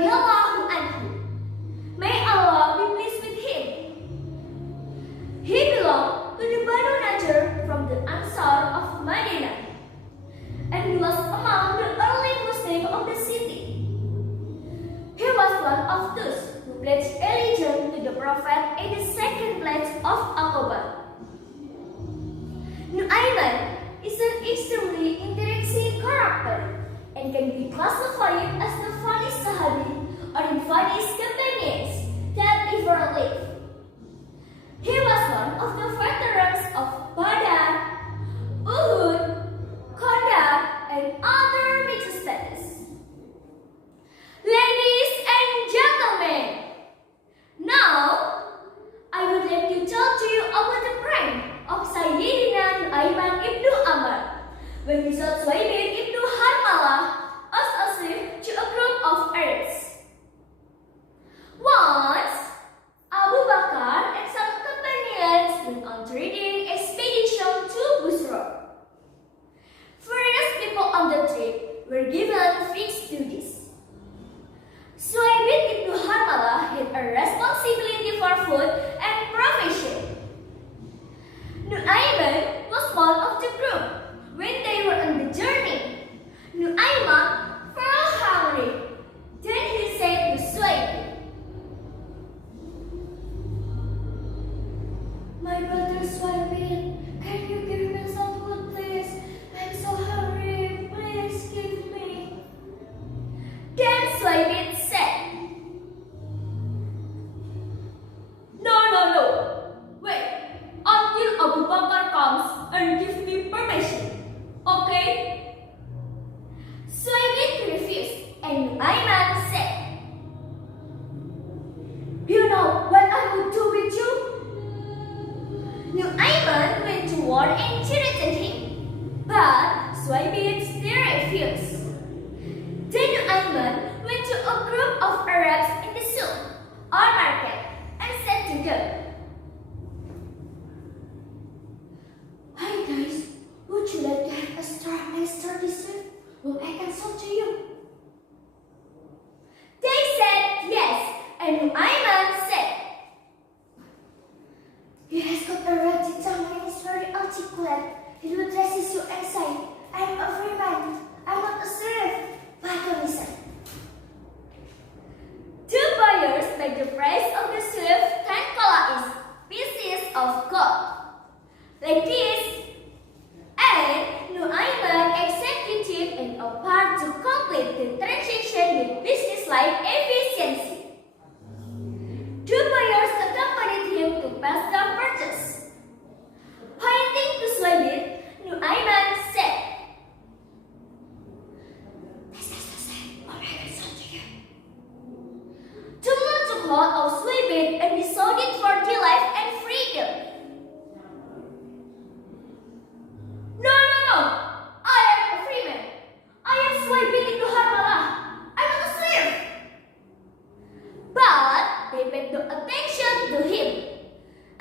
Radiallahu anhu. May Allah be pleased with him. He belonged to the Banu Najjar from the Ansar of Medina, and he was among the early Muslims of the city. He was one of those who pledged allegiance to the Prophet in the second pledge of Aqabah. Nu'ayman is an extremely interesting character and can be classified as the funniest Sahabi or the funniest companions that ever lived. He was one of the veterans of Badr, Uhud, Khandaq, and other major battles. Ladies and gentlemen, now I would like to tell to you about the prank of Sayyidina Nu'ayman ibn Amr when he sold Suhaib ibn Harmalah as a slave to a group of Arabs. Once, Abu Bakar and some companions went on trading expedition to Busra. Various people on the trip were given fixed duties. Suhaib ibn Harmalah had a responsibility for food and provision. Nu'ayman was one of the group. When they were on the journey, Nu'ayman felt hungry. Then he said to Suhaib, "My brother Suhaib, can you give me some food, please? I'm so hungry. Please give me." Then Suhaib said, No. Wait until Abu Bakar comes and gives me permission. Okay? Suhaib refused, and Nu'ayman said, "You know what I would do with you?" Nu'ayman went to war and threatened him, but Suhaib still refused. Then Nu'ayman went to a group of Arabs in the souk or market and said to them, "Hi guys, would you like to have a sturdy slave whom I can sell to you?" They said yes, and Nu'ayman said, "He has got a ratty tongue and is very articulate. He will address you and say, 'I'm a free man, I'm not a slave.'" Listen. Two buyers paid the price of the slave 10 qala'is, pieces of gold, like this, and Nu'ayman executed an offer to complete the transaction with business-like efficiency. Two buyers accompanied him to pass the purchase. Pointing to Suhaib, Nu'ayman said, "Hold of Suhaib and be sold it for delight and freedom." No, I am a free man. I am Suhaib ibn Harmalah. I am not a slave. But they paid no attention to him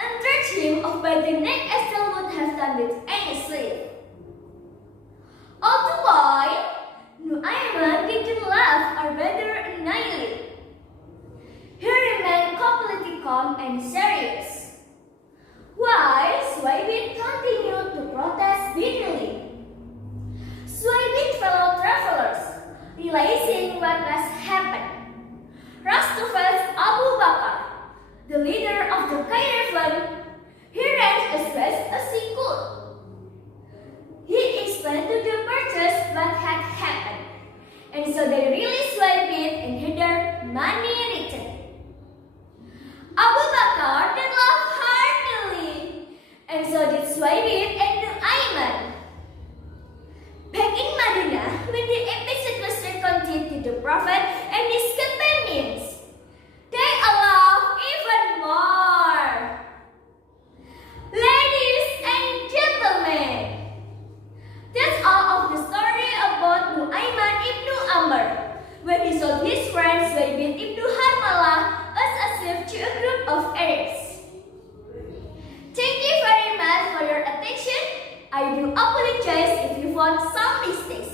and dragged him off by the neck as they would have done with any slave. All the while, Nu'ayman didn't laugh or rather annihilate. He remained completely calm and serious, while Suhaib continued to protest bitterly. Suhaib's fellow travelers, realizing what was happened, rushed to face Abu Bakar, the leader of the caravan. He ran as fast as he could. He explained to the purchase what had happened, and so they released Suhaib and had their money returned. Abu Bakar then laughed heartily, and so did Suhaib and Nu'ayman. Back in Medina, when the episode was recounted to the Prophet and his companions, they laughed even more. Ladies and gentlemen, that's all of the story about Nu'ayman ibn Amr when he sold his friend Suhaib ibn Harmalah as a slave to a group of Arabs. Thank you very much for your attention. I do apologize if you found some mistakes.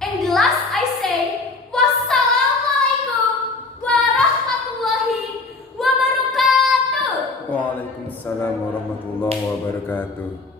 And the last I say, wassalam. Waalaikumsalam warahmatullahi wabarakatuh.